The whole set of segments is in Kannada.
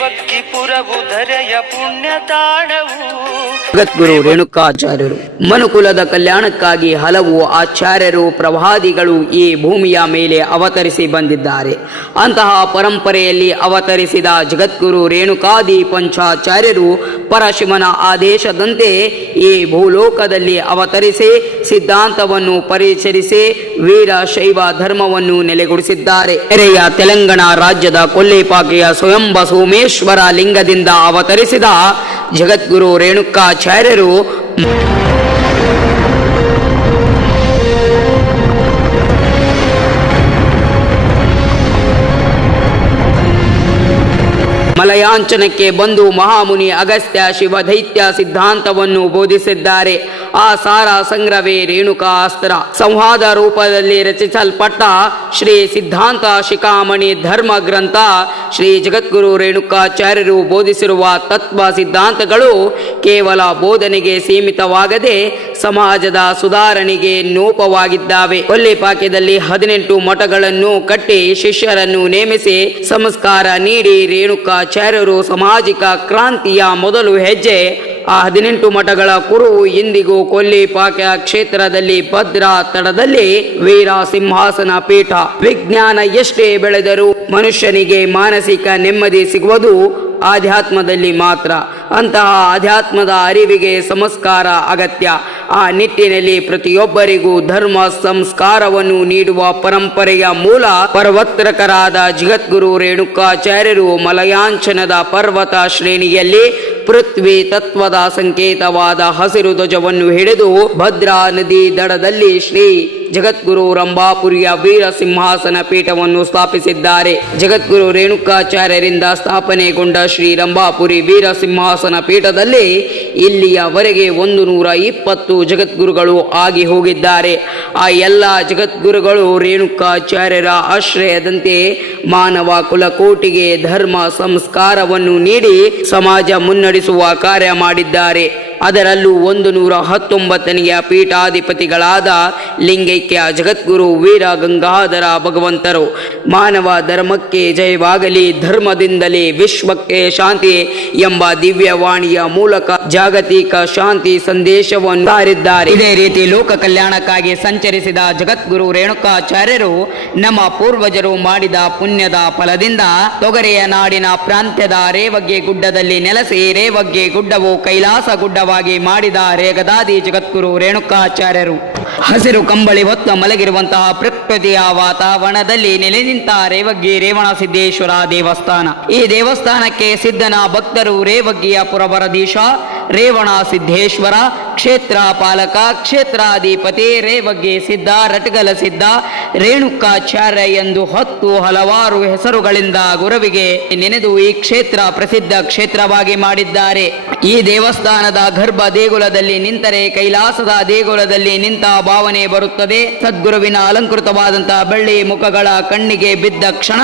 ರೇವಗ್ಗಿಪುರವು ಧರೆಯ ಪುಣ್ಯ ತಾಣವು. ಜಗದ್ಗುರು ರೇಣುಕಾಚಾರ್ಯರು ಮನುಕುಲದ ಕಲ್ಯಾಣಕ್ಕಾಗಿ ಹಲವು ಆಚಾರ್ಯರು ಪ್ರವಾದಿಗಳು ಈ ಭೂಮಿಯ ಮೇಲೆ ಅವತರಿಸಿ ಬಂದಿದ್ದಾರೆ. ಅಂತಹ ಪರಂಪರೆಯಲ್ಲಿ ಅವತರಿಸಿದ ಜಗದ್ಗುರು ರೇಣುಕಾದಿ ಪಂಚಾಚಾರ್ಯರು ಪರಶಿವನ ಆದೇಶದಂತೆ ಈ ಭೂಲೋಕದಲ್ಲಿ ಅವತರಿಸಿ ಸಿದ್ಧಾಂತವನ್ನು ಪರಿಚರಿಸಿ ವೀರ ಶೈವ ಧರ್ಮವನ್ನು ನೆಲೆಗೊಳಿಸಿದ್ದಾರೆ. ನೆರೆಯ ತೆಲಂಗಾಣ ರಾಜ್ಯದ ಕೊಲ್ಲಿಪಾಕೆಯ ಸ್ವಯಂಭ ಸೋಮೇಶ್ವರ ಲಿಂಗದಿಂದ ಅವತರಿಸಿದ ಜಗದ್ಗುರು ರೇಣುಕಾಚಾರ್ಯರು ಮಲಯಾಂಚನಕ್ಕೆ ಬಂದು ಮಹಾಮುನಿ ಅಗಸ್ತ್ಯ ಶಿವ ದೈತ್ಯ ಸಿದ್ಧಾಂತವನ್ನು ಬೋಧಿಸಿದ್ದಾರೆ. ಆ ಸಾರ ಸಂಗ್ರಹವೇ ರೇಣುಕಾ ಅಸ್ತ್ರ. ಸಂವಾದ ರೂಪದಲ್ಲಿ ರಚಿಸಲ್ಪಟ್ಟ ಶ್ರೀ ಸಿದ್ಧಾಂತ ಶಿಖಾಮಣಿ ಧರ್ಮ ಗ್ರಂಥ ಶ್ರೀ ಜಗದ್ಗುರು ರೇಣುಕಾಚಾರ್ಯರು ಬೋಧಿಸಿರುವ ತತ್ವ ಸಿದ್ಧಾಂತಗಳು ಕೇವಲ ಬೋಧನೆಗೆ ಸೀಮಿತವಾಗದೆ ಸಮಾಜದ ಸುಧಾರಣೆಗೆ ನೋಪವಾಗಿದ್ದಾವೆ. ಕೊಲ್ಲಿಪಾಕ್ಯದಲ್ಲಿ 18 ಮಠಗಳನ್ನು ಕಟ್ಟಿ ಶಿಷ್ಯರನ್ನು ನೇಮಿಸಿ ಸಂಸ್ಕಾರ ನೀಡಿ ರೇಣುಕಾಚಾರ್ಯರು ಸಾಮಾಜಿಕ ಕ್ರಾಂತಿಯ ಮೊದಲು ಹೆಜ್ಜೆ. ಆ 18 ಮಠಗಳ ಕುರುಹು ಇಂದಿಗೂ ಕೊಲ್ಲಿಪಾಕ್ಯ ಕ್ಷೇತ್ರದಲ್ಲಿ ಭದ್ರಾ ತಟದಲ್ಲಿ ವೀರ ಸಿಂಹಾಸನ ಪೀಠ. ವಿಜ್ಞಾನ ಎಷ್ಟೇ ಬೆಳೆದರೂ ಮನುಷ್ಯನಿಗೆ ಮಾನಸಿಕ ನೆಮ್ಮದಿ ಸಿಗುವುದು ಆಧ್ಯಾತ್ಮದಲ್ಲಿ ಮಾತ್ರ. ಅಂತಹ ಆಧ್ಯಾತ್ಮದ ಅರಿವಿಗೆ ಸಂಸ್ಕಾರ ಅಗತ್ಯ. ಆ ನಿಟ್ಟಿನಲ್ಲಿ ಪ್ರತಿಯೊಬ್ಬರಿಗೂ ಧರ್ಮ ಸಂಸ್ಕಾರವನ್ನು ನೀಡುವ ಪರಂಪರೆಯ ಮೂಲ ಪರ್ವತ್ರಕರಾದ ಜಗದ್ಗುರು ರೇಣುಕಾಚಾರ್ಯರು ಮಲಯಾಂಚನದ ಪರ್ವತ ಶ್ರೇಣಿಯಲ್ಲಿ ಪೃಥ್ವಿ ತತ್ವದ ಸಂಕೇತವಾದ ಹಸಿರು ಧ್ವಜವನ್ನು ಹಿಡಿದು ಭದ್ರಾ ನದಿ ದಡದಲ್ಲಿ ಶ್ರೀ ಜಗದ್ಗುರು ರಂಭಾಪುರಿಯ ವೀರ ಸಿಂಹಾಸನ ಪೀಠವನ್ನು ಸ್ಥಾಪಿಸಿದ್ದಾರೆ. ಜಗದ್ಗುರು ರೇಣುಕಾಚಾರ್ಯರಿಂದ ಸ್ಥಾಪನೆಗೊಂಡ ಶ್ರೀ ರಂಭಾಪುರಿ ವೀರ ಸಿಂಹಾಸನ ಪೀಠದಲ್ಲಿ ಇಲ್ಲಿಯವರೆಗೆ 120 ಜಗದ್ಗುರುಗಳು ಆಗಿ ಹೋಗಿದ್ದಾರೆ. ಆ ಎಲ್ಲ ಜಗದ್ಗುರುಗಳು ರೇಣುಕಾಚಾರ್ಯರ ಆಶ್ರಯದಂತೆ ಮಾನವ ಕುಲಕೋಟಿಗೆ ಧರ್ಮ ಸಂಸ್ಕಾರವನ್ನು ನೀಡಿ ಸಮಾಜ ಮುನ್ನಡೆಸುವ ಕಾರ್ಯ ಮಾಡಿದ್ದಾರೆ. ಅದರಲ್ಲೂ 119ನೆಯ ಪೀಠಾಧಿಪತಿಗಳಾದ ಲಿಂಗೈಕ್ಯ ಜಗದ್ಗುರು ವೀರ ಗಂಗಾಧರ ಭಗವಂತರು ಮಾನವ ಧರ್ಮಕ್ಕೆ ಜಯವಾಗಲಿ, ಧರ್ಮದಿಂದಲೇ ವಿಶ್ವಕ್ಕೆ ಶಾಂತಿ ಎಂಬ ದಿವ್ಯವಾಣಿಯ ಮೂಲಕ ಜಾಗತಿಕ ಶಾಂತಿ ಸಂದೇಶವನ್ನು ಸಾರಿದ್ದಾರೆ. ಇದೇ ರೀತಿ ಲೋಕ ಕಲ್ಯಾಣಕ್ಕಾಗಿ ಸಂಚರಿಸಿದ ಜಗದ್ಗುರು ರೇಣುಕಾಚಾರ್ಯರು ನಮ್ಮ ಪೂರ್ವಜರು ಮಾಡಿದ ಪುಣ್ಯದ ಫಲದಿಂದ ತೊಗರೆಯ ನಾಡಿನ ಪ್ರಾಂತ್ಯದ ರೇವಗ್ಗೆ ಗುಡ್ಡದಲ್ಲಿ ನೆಲೆಸಿ ರೇವಗ್ಗೆ ಗುಡ್ಡವು ಕೈಲಾಸ ಗುಡ್ಡ ಮಾಡಿದ ರೇಗದಾದಿ ಜಗದ್ಗುರು ರೇಣುಕಾಚಾರ್ಯರು ಹಸಿರು ಕಂಬಳಿ ಹೊತ್ತು ಮಲಗಿರುವಂತಹ ಪ್ರಕೃತಿಯ ವಾತಾವರಣದಲ್ಲಿ ನೆಲೆ ನಿಂತ ರೇವಗ್ಗಿ ರೇವಣ ಸಿದ್ದೇಶ್ವರ ದೇವಸ್ಥಾನ. ಈ ದೇವಸ್ಥಾನಕ್ಕೆ ಸಿದ್ಧನ ಭಕ್ತರು ರೇವಗ್ಗಿಯ ಪುರಬರದೀಶ, ರೇವಣ ಸಿದ್ದೇಶ್ವರ, ಕ್ಷೇತ್ರ ಪಾಲಕ, ಕ್ಷೇತ್ರಾಧಿಪತಿ, ರೇವಗ್ಗೆ ಸಿದ್ಧ, ರಟಗಲ ಸಿದ್ಧ, ರೇಣುಕಾಚಾರ್ಯ ಎಂದು 10 ಹಲವಾರು ಹೆಸರುಗಳಿಂದ ಗುರುವಿಗೆ ನೆನೆದು ಈ ಕ್ಷೇತ್ರ ಪ್ರಸಿದ್ಧ ಕ್ಷೇತ್ರವಾಗಿ ಮಾಡಿದ್ದಾರೆ. ಈ ದೇವಸ್ಥಾನದ ಗರ್ಭ ದೇಗುಲದಲ್ಲಿ ನಿಂತರೆ ಕೈಲಾಸದ ದೇಗುಲದಲ್ಲಿ ನಿಂತ ಭಾವನೆ ಬರುತ್ತದೆ. ಸದ್ಗುರುವಿನ ಅಲಂಕೃತವಾದಂತಹ ಬೆಳ್ಳಿ ಮುಖಗಳ ಕಣ್ಣಿಗೆ ಬಿದ್ದ ಕ್ಷಣ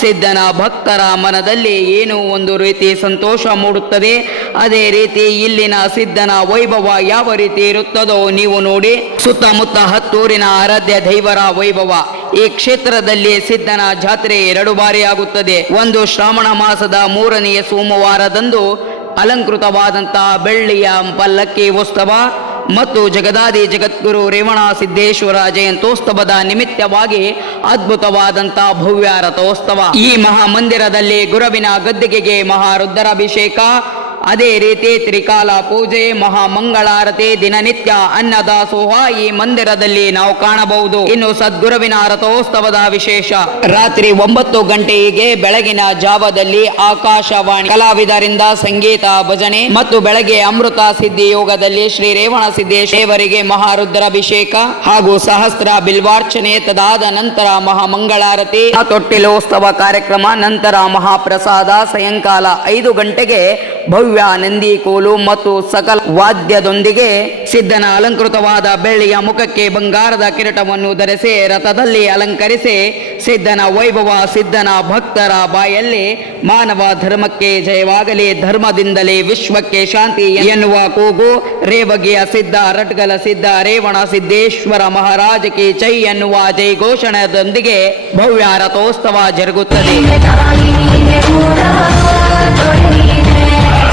ಸಿದ್ಧನ ಭಕ್ತರ ಮನದಲ್ಲಿ ಏನೋ ಒಂದು ರೀತಿ ಸಂತೋಷ ಮೂಡುತ್ತದೆ. ಅದೇ ರೀತಿ ಇಲ್ಲಿನ ಸಿದ್ಧನ ವೈಭವ ಯಾವ ರೀತಿ ಇರುತ್ತದೋ ನೀವು ನೋಡಿ. ಸುತ್ತಮುತ್ತ 10 ಊರಿನ ಆರಾಧ್ಯ ದೈವರ ವೈಭವ. ಈ ಕ್ಷೇತ್ರದಲ್ಲಿ ಸಿದ್ಧನ ಜಾತ್ರೆ 2 ಬಾರಿ ಆಗುತ್ತದೆ. ಒಂದು ಶ್ರಾವಣ ಮಾಸದ 3ನೆಯ ಸೋಮವಾರದಂದು ಅಲಂಕೃತವಾದಂತಹ ಬೆಳ್ಳಿಯ ಪಲ್ಲಕ್ಕಿ ಉತ್ಸವ ಮತ್ತು ಜಗದಾದಿ ಜಗದ್ಗುರು ರೇವಣ ಸಿದ್ದೇಶ್ವರ ಜಯಂತ್ಯೋತ್ಸವದ ನಿಮಿತ್ತವಾಗಿ ಅದ್ಭುತವಾದಂತಹ ಭವ್ಯ ರಥೋತ್ಸವ. ಈ ಮಹಾಮಂದಿರದಲ್ಲಿ ಗುರುವಿನ ಗದ್ದಿಗೆಗೆ ಮಹಾರುದ್ರಾಭಿಷೇಕ, ಅದೇ ರೀತಿ ತ್ರಿಕಾಲ ಪೂಜೆ, ಮಹಾಮಂಗಳಾರತಿ, ದಿನನಿತ್ಯ ಅನ್ನದಾಸೋಹ ಈ ಮಂದಿರದಲ್ಲಿ ನಾವು ಕಾಣಬಹುದು. ಇನ್ನು ಸದ್ಗುರುವಿನ ರಥೋತ್ಸವದ ವಿಶೇಷ, ರಾತ್ರಿ 9 ಗಂಟೆಗೆ ಬೆಳಗಿನ ಜಾವದಲ್ಲಿ ಆಕಾಶವಾಣಿ ಕಲಾವಿದರಿಂದ ಸಂಗೀತ ಭಜನೆ ಮತ್ತು ಬೆಳಗ್ಗೆ ಅಮೃತ ಸಿದ್ಧಿ ಯೋಗದಲ್ಲಿ ಶ್ರೀ ರೇವಣ ಸಿದ್ದೇಶ್ವರಿಗೆ ಮಹಾರುದ್ರಾಭಿಷೇಕ ಹಾಗೂ ಸಹಸ್ರ ಬಿಲ್ವಾರ್ಚನೆ. ತದಾದ ನಂತರ ಮಹಾಮಂಗಳಾರತಿ, ತೊಟ್ಟಿಲೋತ್ಸವ ಕಾರ್ಯಕ್ರಮ, ನಂತರ ಮಹಾಪ್ರಸಾದ. ಸಾಯಂಕಾಲ 5 ಗಂಟೆಗೆ ಭವ್ಯ ನಂದಿ ಕೋಲು ಮತ್ತು ಸಕಲ ವಾದ್ಯದೊಂದಿಗೆ ಸಿದ್ಧನ ಅಲಂಕೃತವಾದ ಬೆಳ್ಳಿಯ ಮುಖಕ್ಕೆ ಬಂಗಾರದ ಕಿರೀಟವನ್ನು ಧರಿಸಿ ರಥದಲ್ಲಿ ಅಲಂಕರಿಸಿ ಸಿದ್ಧನ ವೈಭವ. ಸಿದ್ಧನ ಭಕ್ತರ ಬಾಯಲ್ಲಿ ಮಾನವ ಧರ್ಮಕ್ಕೆ ಜಯವಾಗಲಿ, ಧರ್ಮದಿಂದಲೇ ವಿಶ್ವಕ್ಕೆ ಶಾಂತಿ ಎನ್ನುವ ಕೂಗು. ರೇವಗಿಯ ಸಿದ್ಧ, ರಟ್ಗಲ ಸಿದ್ಧ, ರೇವಣ ಸಿದ್ದೇಶ್ವರ ಮಹಾರಾಜಕ್ಕೆ ಜೈ ಎನ್ನುವ ಜೈ ಘೋಷಣೆಯೊಂದಿಗೆ ಭವ್ಯ ರಥೋತ್ಸವ ಜರುಗುತ್ತದೆ.